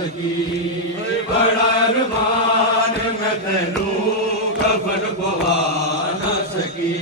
सकी बड़ा अरमान मैं तैनू कफन पवा ना सकी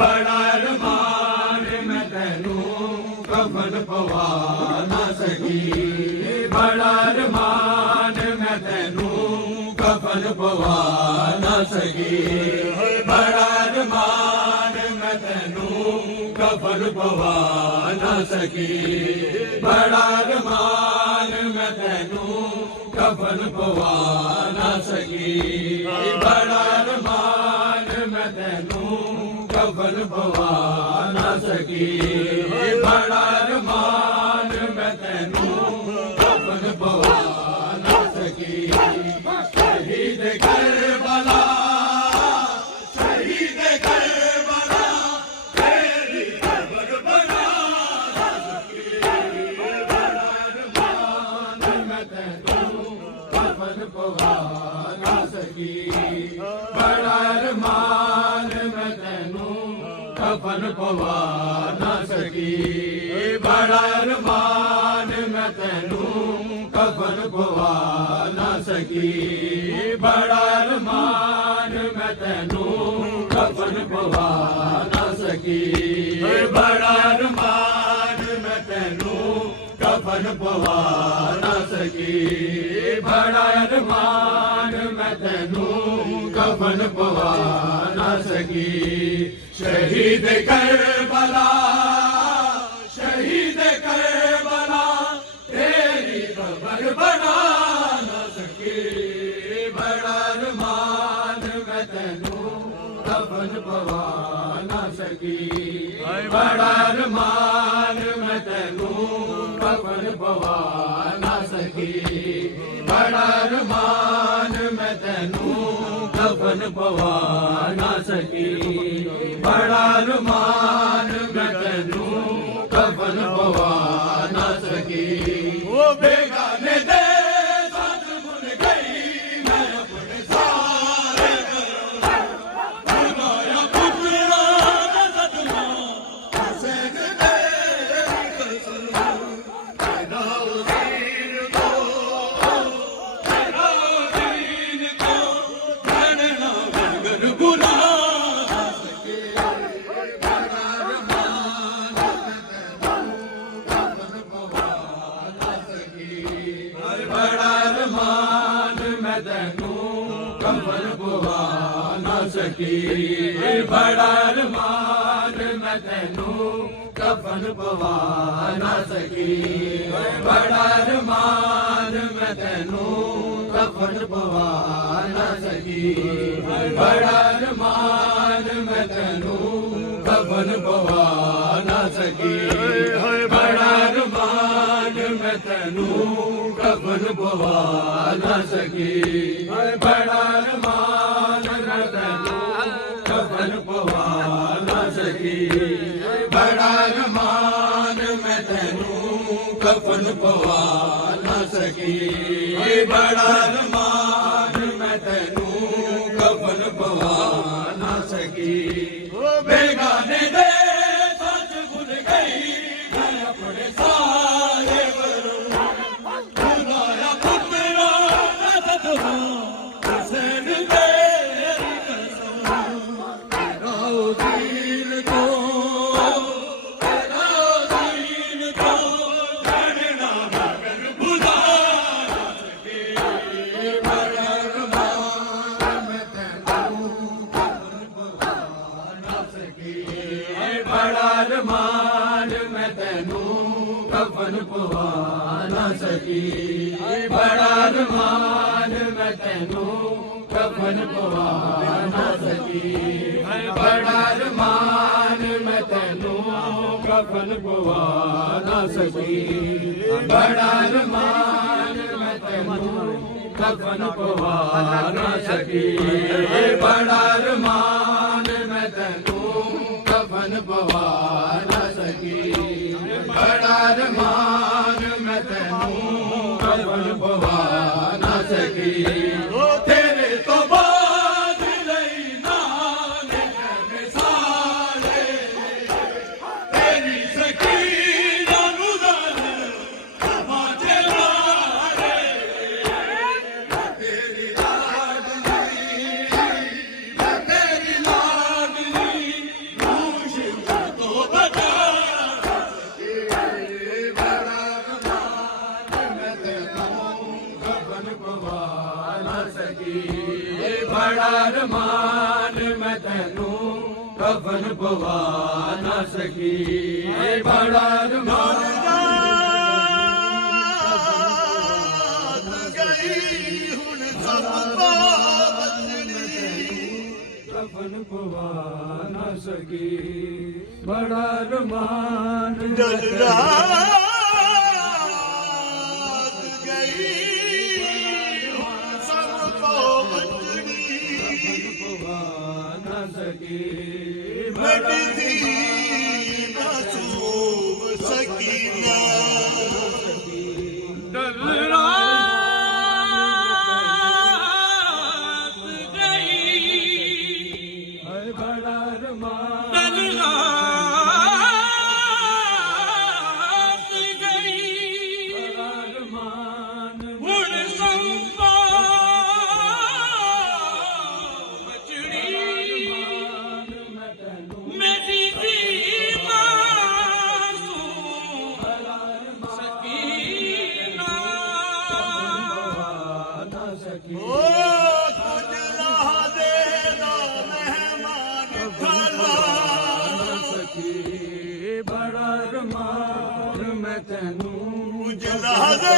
बड़ा अरमान मैं तैनू कफन पवा ना सकी बड़ा अरमान मैं तैनू कफन पवा ना सकी बड़ा अरमान मैं तैनू कफन पवा ना सकी बड़ा अरमान मैं तैनू कफन पवा ना सकी बड़ा अरमान मैं तैनू कफन पवा ना सकी बड़ा अरमान मैं तैनू कफन पवा ना सकी शहीद करबला शहीद करबला तेरी कब्र बना सकी बड़ा अरमान मैं तैनू कफन पवा ना सकी बड़ा अरमान मैं तैनू कफन पवा ना सकी बड़ा अरमान मैं तैनू कफन पवा ना सकी बड़ा अरमान मैं तैनू कफन पवा ना सकी बड़ा अरमान मैं तैनू कफन पवा ना सकी बड़ा अरमान मैं तैनू कफन पवा ना सकी शहीद करबला शहीद करबला तेरी कब्र बना ना सकी बड़ा अरमान मैं तैनू कफन पवा ना सकी बड़ा अरमान मैं तैनू कफन पवा ना सकी बड़ा अरमान मैं तैनू कफन पवा ना सकी बड़ा अरमान मैं तैनू कफन पवा ना सकी वो बेगाने दे साथ भूल गई मैं अपने सारे खुदाया पुतला नजदना हुसैन तेरी कसम तेरा दीन को तेरा दीन को मैंने ना मगर गुनाह बड़ा अरमान मैं तैनू कफन पवा ना सकी बड़ा अरमान मैं तैनू कफन पवा ना सकी बड़ा अरमान मैं तैनू कफन पवा ना सकी बड़ा अरमान मैं तैनू कफन पवा ना सकी बड़ा अरमान मैं तैनू कफन पवा ना सकी बड़ा अरमान मैं तैनू कफन पवा ना सकी बड़ा अरमान मैं तैनू कफन पवा ना सकी बड़ा अरमान मैं तैनू कफन पवा ना सकी बेगाने दे सच भूल गई मैं अपने सारे खुदाया पुतला नजदना हुसैन तेरी कसम तेरा दीन को तेरा दीन को मैंने ना मगर भुला ना सकी बड़ा अरमान मैं तैनू कफन पवा ना सकी बड़ा अरमान मैं तैनू कफन पवा ना सकी बड़ा अरमान मैं तैनू कफन पवा ना सकी बड़ा अरमान मैं तैनू कफन पवा ना सकी बड़ा अरमान मैं तैनू कफन पवा ना सकी बड़ा अरमान मैं तैनू कफन पवा ना सकी बड़ा अरमान मैं तैनू कफन पवा ना सकी तेरे तो बाद नहीं नाने करने सारे तेरी सकी जानू दान समाजे मारे ਬੜਾ ਰਮਾਨ ਮੈਂ ਤੈਨੂੰ ਕਫਨ ਪਵਾ ਨਾ ਸਕੀ ਬੜਾ ਰਮਾਨ ਗਈ ਹੁਣ ਸਭ ਕਫਨ ਪਵਾ ਨਾ ਸਕੀ ਬੜਾ ਰਮਾਨ ਜਦ ਰਾਤ ਗਈ ਹੁਣ ਸਭ ਕੋ ਬਚਣੀ ਪਵਾ ਨਾ ਸਕੀ ਮੜਦੀ ਮਾਸੂਮ ਸਕੀਨਾ ਦਿਲ ਰਾਤ ਗਈ ਹੈ ਬੜਾ ਰਮਾਨ ਦਿਲ ਰਾਤ ਗਈ ਬੜਾ ਰਮਾਨ ਹੁਣ ਸੰਭਾ ਬਚੜੀ ਮੈਂ ਤੈਨੂੰ ਮੇਰੀ ਦੀ ਮਾਸੂਮ ਸਕੀਨਾ ਨਾ ਸਕੀ ਓ ਕੁਝ ਰਾਹ ਦੇ ਨਾ ਮਹਿਮਾਨ ਖਾਲਾ ਸਕੀ ਬੜਾ ਰਮਾਨ ਮੈਂ ਤੈਨੂੰ ਕੁਝ ਰਾਹ ਦੇ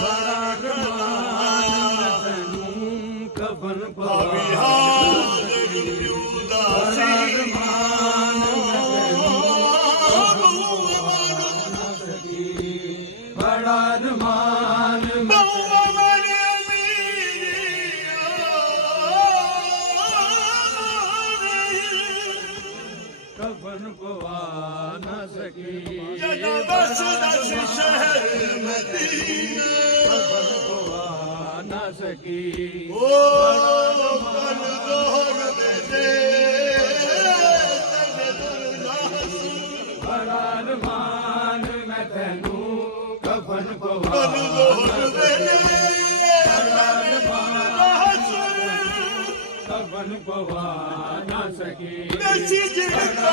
ਬੜਾ ਰਮਾਨ ਮੈਂ ਤੈਨੂੰ ਕਫਨ ਪਵਾ ਹਾਜ਼ਰੀ ਉਦਾਸੀ ਰਮਾਨ ਬੜਾ ਰਮਾਨ ਬਉਆ ਮਰੀ ਕਫਨ ਪਵਾ ਨਾ ਸਕੀ ਜਨਾ ਬਸ ਦਸ ਸ਼ਹਿਰ ਮਦੀਨਾ ਕਫਨ ਪਵਾ ਨਾ ਸਕੀ ਓ ਕਲ ਦੋਹਰ ਦੇ ਤਨ ਦੁਰਨਾਸ ਬੜਾ ਰਮਾਨ ਮੈਂ ਤੈਨੂੰ ਕਫਨ ਪਵਾ ਕਲ ਦੋਹਰ ਦੇ ਕਫਨ ਪਵਾ ਨਾ ਸਕੀ ਨਸੀ ਜਿੰਦਾ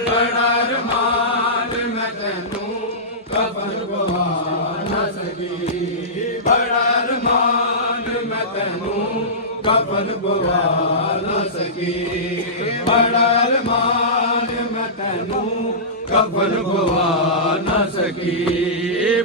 ਬੜਾ ਰਮਾਨ ਮੈਂ ਤੈਨੂੰ ਕਫਨ ਪਵਾ ਨਾ ਸਕੀ ਬੜਾ ਰਮਾਨ ਮੈਂ ਤੈਨੂੰ ਕਫਨ ਪਵਾ ਨਾ ਸਕੀ ਬੜਾ ਰਮਾਨ ਮੈਂ ਤੈਨੂੰ ਕਫਨ ਪਵਾ ਨਾ ਸਕੀ